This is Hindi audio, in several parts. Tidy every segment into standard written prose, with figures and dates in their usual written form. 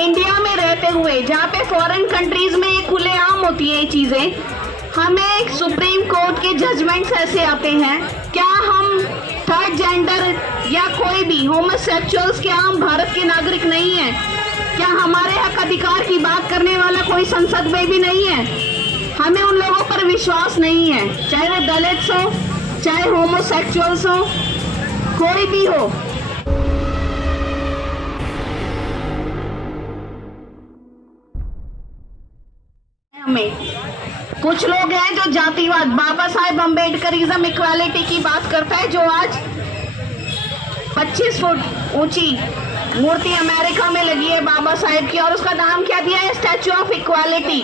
इंडिया में रहते हुए, जहाँ पे फॉरेन कंट्रीज में ये खुलेआम होती है ये चीजें, हमें सुप्रीम कोर्ट के जजमेंट्स ऐसे आते हैं। क्या हम थर्ड जेंडर या कोई भी होमोसेक्सुअल्स क्या हम भारत के नागरिक नहीं है? क्या हमारे हक अधिकार की बात करने वाला कोई संसद में भी नहीं है? हमें उन लोगों पर विश्वास नहीं है, चाहे वो दलित्स हो, चाहे होमोसेक्सुअल्स हो, कोई भी हो। हमें कुछ लोग हैं जो जातिवाद, बाबा साहेब अम्बेडकरिज्म, इक्वालिटी की बात करता है, जो आज 25 फुट ऊंची मूर्ति अमेरिका में लगी है बाबा साहेब की, और उसका नाम क्या दिया है? Statue of equality.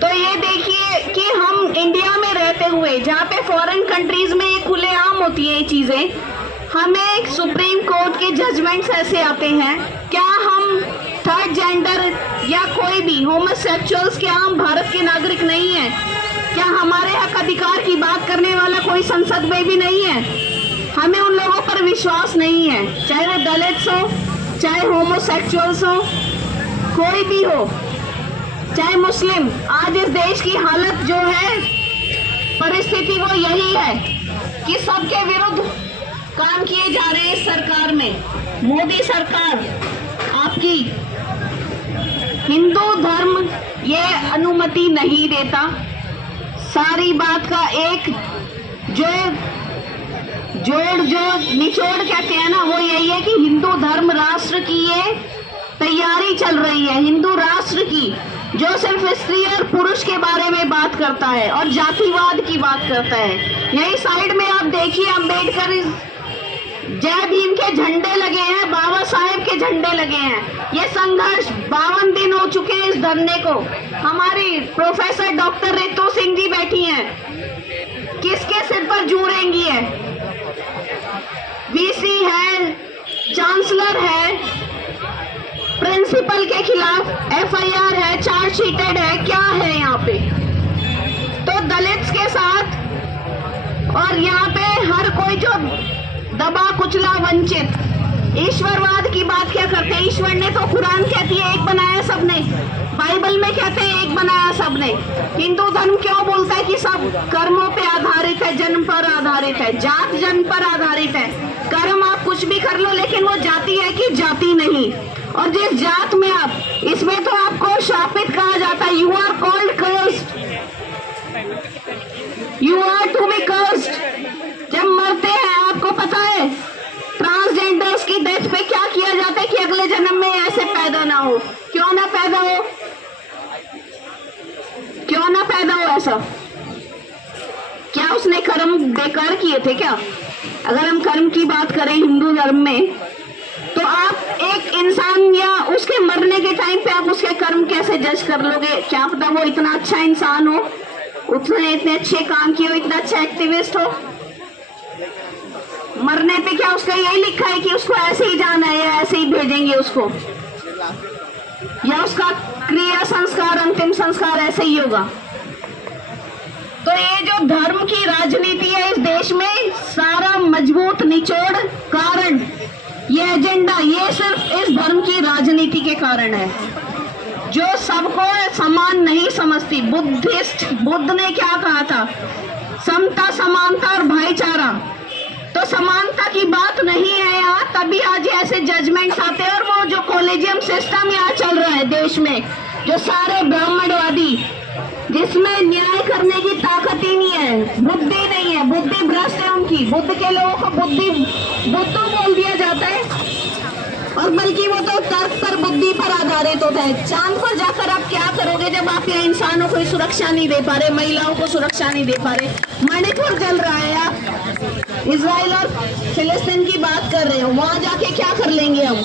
तो ये देखिए कि हम इंडिया में रहते हुए, जहाँ पे फॉरेन कंट्रीज में ये खुलेआम होती है ये चीजें, हमें सुप्रीम कोर्ट के जजमेंट्स ऐसे आते हैं। क्या हम थर्ड जेंडर या कोई भी होमोसेक्सुअल्स क्या हम भारत के नागरिक नहीं है? क्या हमारे हक अधिकार की बात करने वाला कोई संसद में भी नहीं है? हमें उन लोगों पर विश्वास नहीं है, चाहे वो दलित्स हो, चाहे होमोसेक्सुअल्स हो, कोई भी हो, चाहे मुस्लिम। आज इस देश की हालत जो है, परिस्थिति वो यही है कि सबके विरुद्ध काम किए जा रहे हैं इस सरकार में। मोदी सरकार आपकी हिंदू धर्म ये अनुमति नहीं देता। सारी बात का एक जो निचोड़ कहते हैं ना, वो यही है कि हिंदू धर्म राष्ट्र की ये तैयारी चल रही है, हिंदू राष्ट्र की, जो सिर्फ स्त्री और पुरुष के बारे में बात करता है और जातिवाद की बात करता है। यही साइड में आप देखिए, अम्बेडकर जय भीम के झंडे लगे हैं, बाबा साहेब के झंडे लगे हैं। ये संघर्ष 52 दिन हो चुके हैं इस धरने को। हमारी प्रोफेसर डॉक्टर रितु सिंह जी बैठी हैं, किसके सिर पर जूरेंगी है? वीसी है, चांसलर है, प्रिंसिपल के खिलाफ एफआईआर है, चार्जशीटेड है, क्या है यहाँ पे? तो दलित्स के साथ और यहाँ पे हर कोई जो दबा कुचला वंचित, ईश्वरवाद की बात क्या करते हैं? ईश्वर ने तो कुरान कहती है एक बनाया सबने, बाइबल में कहते हैं एक बनाया सबने। हिंदू धर्म क्यों बोलता है कि सब कर्मों पे आधारित है, जन्म पर आधारित है, जात जन्म पर आधारित है। कर्म आप कुछ भी कर लो, लेकिन वो जाति है कि जाति नहीं। और जिस जात में आप, इसमें तो आपको शापित कहा जाता है, you are called cursed, you are to be cursed. जब मरते हैं, आपको पता है ट्रांसजेंडर्स की डेथ पे क्या किया जाता है कि अगले जन्म में ऐसे पैदा ना हो। क्यों ना पैदा हो? क्यों ना पैदा हो ऐसा? क्या उसने कर्म बेकार किए थे क्या? अगर हम कर्म की बात करें हिंदू धर्म में, तो आप एक इंसान या उसके मरने के टाइम पे आप उसके कर्म कैसे जज कर लोगे? क्या पता वो इतना अच्छा इंसान हो, उसने इतने अच्छे काम किए हो, इतना अच्छा एक्टिविस्ट हो। मरने पे क्या उसका यही लिखा है कि उसको ऐसे ही जाना है या ऐसे ही भेजेंगे उसको, या उसका क्रिया संस्कार, अंतिम संस्कार ऐसे ही होगा? तो ये जो धर्म की राजनीति है इस देश में, सारा मजबूत निचोड़ कारण, ये एजेंडा, ये सिर्फ इस धर्म की राजनीति के कारण है, जो सबको समान नहीं समझती। बुद्ध ने क्या कहा था? समता, समानता और भाईचारा। तो समानता की बात नहीं है यहाँ, तभी आज ऐसे जजमेंट्स आते हैं। और वो जो कॉलेजियम सिस्टम यहाँ चल रहा है देश में, जो सारे ब्राह्मणवादी, जिसमें न्याय करने की ताकत ही नहीं है, बुद्धि नहीं है, बुद्धि भ्रष्ट है उनकी। बुद्ध के लोगों को बुद्धू बोल दिया जाता है, और बल्कि वो तो तर्क पर, बुद्धि पर आधारित होता है। चांद पर जाकर आप क्या करोगे जब आप यहाँ इंसानों को सुरक्षा नहीं दे पा रहे, महिलाओं को सुरक्षा नहीं दे पा रहे? मणिपुर जल रहा है, आप इजराइल और फिलिस्तीन की बात कर रहे हो, वहां जाके क्या कर लेंगे हम?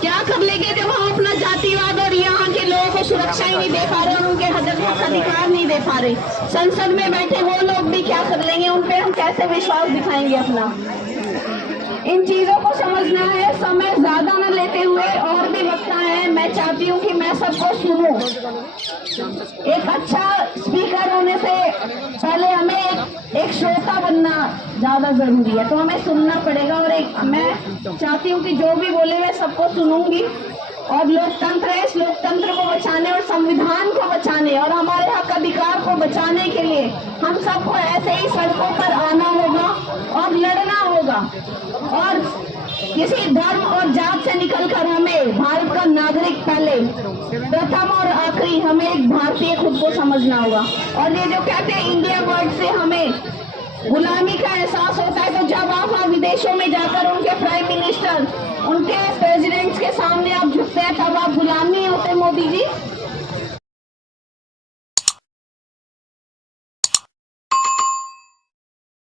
क्या कर लेंगे जब हम अपना जातिवाद और यहाँ के लोगों को सुरक्षा ही नहीं दे पा रहे और उनके हक अधिकार नहीं दे पा रहे? संसद में बैठे वो लोग भी क्या कर लेंगे? उन पे हम कैसे विश्वास दिखाएंगे अपना? इन चीजों को समझना है। समय ज्यादा न लेते हुए, और भी वक्ता है, मैं मैं चाहती हूँ कि मैं सबको सुनूं। एक अच्छा स्पीकर होने से पहले हमें एक श्रोता बनना ज्यादा जरूरी है, तो हमें सुनना पड़ेगा। और मैं चाहती हूँ कि जो भी बोले मैं सबको सुनूंगी। और लोकतंत्र है, इस लोकतंत्र को बचाने और संविधान को बचाने और हमारे हक अधिकार को बचाने के लिए हम सबको ऐसे ही सड़कों पर आना होगा और लड़ना होगा। और किसी धर्म और जात से निकलकर हमें भारत का नागरिक पहले, प्रथम और आखिरी हमें एक भारतीय खुद को समझना होगा। और ये जो कहते हैं इंडिया वर्ड से हमें गुलामी का एहसास होता है, तो जब आप विदेशों में जाकर उनके प्राइम मिनिस्टर, उनके प्रेसिडेंट्स के सामने आप झुकते हैं, तब आप गुलाम नहीं होते मोदी जी।